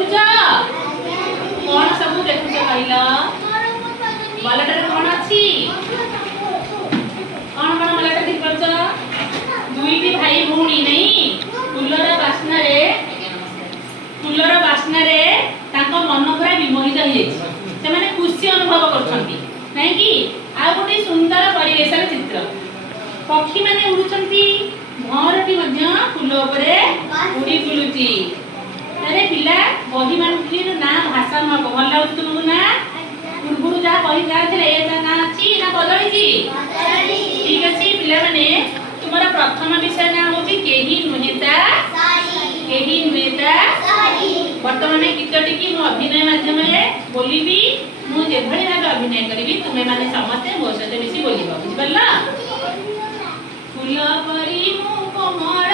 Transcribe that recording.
देखुछ कौन सब देखुछ कहल बलटारे कौन अच्छी कौन कौन बलटा देख पाछ दुईटी भाई भौणी नहीं फुलर बास्ना रे तांको मन पूरा विमोहित हो जाय से माने खुशी अनुभव करछंती नहीं कि आ गोटे सुंदर परिवेश चित्र पक्षी माने उड़ुछंती भौरटी मध्य फूल उपरे उड़ी बुलुची अरे पिला बही मानकीर ना भाषा न भल लागु तुमको ना पूर्व जा कहि जाथिले ए ना अछि ना बदलिची ठीक अछि पिला माने तुम्हारा प्रथम विषय ना होची केही नुहेता वर्तमान गीतटी की मु अभिनय माध्यम बोलिबी मु जे भली भाबे अभिनय करिबी तुमे माने समस्त मो सहित मिसी बोलिबो बुझिबल्ला फूल परी मु कोमल